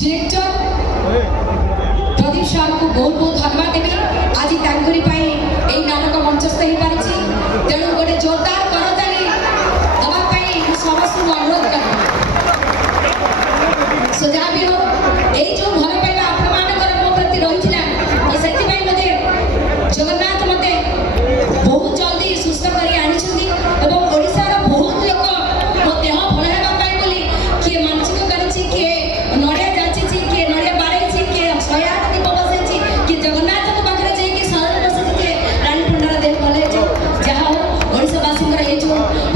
director Pradeep सार को बहुत बहुत धन्यवाद देवी आज तांकरी पाई ए नाटक मंचस्थ हो पारिछि तेणु गोटे जोरदार करताली दवा पाई समस्त अनुरोध कर सो जहाँ भी हो ए जो भल पाइबा आपण मानकर मो प्रति रहिथिला सेति पई मते जगन्नाथ मते बहुत जल्दी सुस्थ करी आनिछथि एवं ओडिसा रा बहुत लोक मो देह भल हेबा पाई बोली किए मानसिक करिछि किए नडिया जाछि किए नडिया बाड़ैछि किए 108 दीप बसैछि कि जगन्नाथ को पाखरे जे कि सहर बसैछि किए रानी पुंडरा देह भल हेछि जहाँ हो ओडिसा वासिंकर ए जो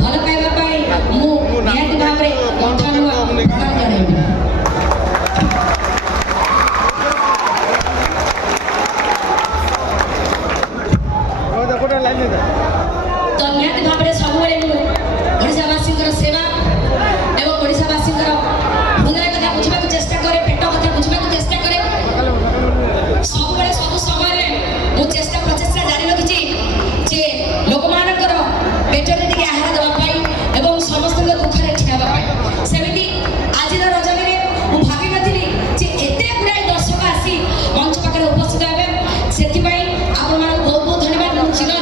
भल पाइबा पाई मु निहाती भाबरे कंठानुआ प्रणाम जणाइबि तो निहाती भाबरे सबुबेले मु ओडिसावासींकर सेवा एवं ओडिसावासींकर हृदय कथा बुझिबाक चेष्टा करे पेट कथा बुझिबाक चेष्टा करे सबुबेले सब समय मु चेष्टा प्रचेष्टा जारी रखिछि जे लोकमानकर पेटरे टिके आहार देबा पाई एवं समस्त दुखरे ठियाबा पाई सेमिति आजिर रजनी मु भाबी नथिली जे एते गुडाई दर्शक आसी मंच पाखरे उपस्थित हेबे सेति पई आपण मान बहुत बहुत धन्यवाद मु चिर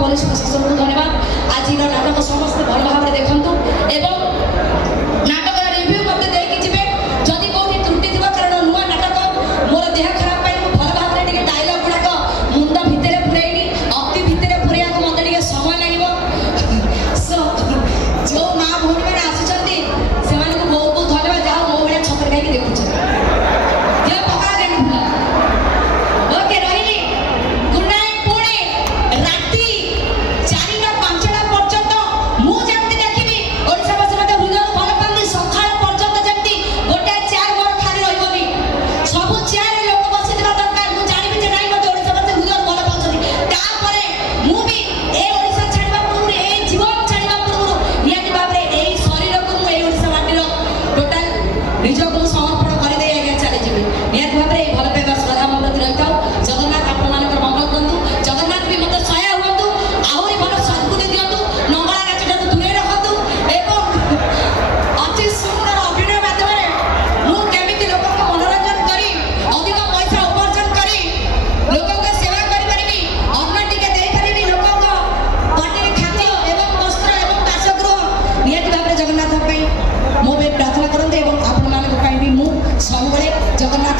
पुलिस प्रशासन को धन्यवाद आज नाटक समस्त भल भाव देखु एवं नाटक रिव्यू मत देखिए जदि कौटी त्रुटि थी कारण नुआ नाटक मोर देह खराब भल भाव में डायलॉग गुड़ाक मुंड भितर पुरैनी अति भितर पुरैया मत समय लगे सो जो माँ भौणी मैंने आसुच्च से बहुत बहुत धन्यवाद जहाँ मो भाई छतर खाई देखुच देह पकड़ा देनी भूला ओके रही गुड नाइट पुणे राति 4टा 5टा पर्यंत मु जमती देखिबी ओडिसा बस मते हृदय भल पांदी सखाळ पर्यंत जमती गोटे चेयर मोर खाली रहिबनी सब चेयर लोक बसिदिबा दरकार मु जानिबी जे नाही मते ओडिसा बस हृदय भल पाउछथि तापरे मु भी ए ओडिसा छाडिबा पूर्व ए जीवन छाडिबा पूर्व नियाती बाबरे ए शरीर को मु ए ओडिसा माटीरो टोटल निज को समर्पण करि दे आगे चले जिबी नियाती बाबरे ए भल पाइबा श्रद्धा मन प्रति रहिताउ जगन्नाथ आपण मानकर मंगल करंतु जगन्नाथ भी मते सहाय हुअंतु आहुरी भल सद्बुद्धि दियंतु नंगला नाचटा दूरे रखंतु एवं अति सुंदर अभिनय माध्यम मु केमिति लोक को मनोरंजन करी अधिक पैसा उपार्जन करी लोक को सेवा करि परिबी अन्न टिके देई परिबी लोक को पाटी खाद्य एवं वस्त्र एवं बासगृह नियति भाबरे जगन्नाथ पई मो बे प्रार्थना करंते एवं आपण मानक पई भी मु सबबेले जगन्नाथ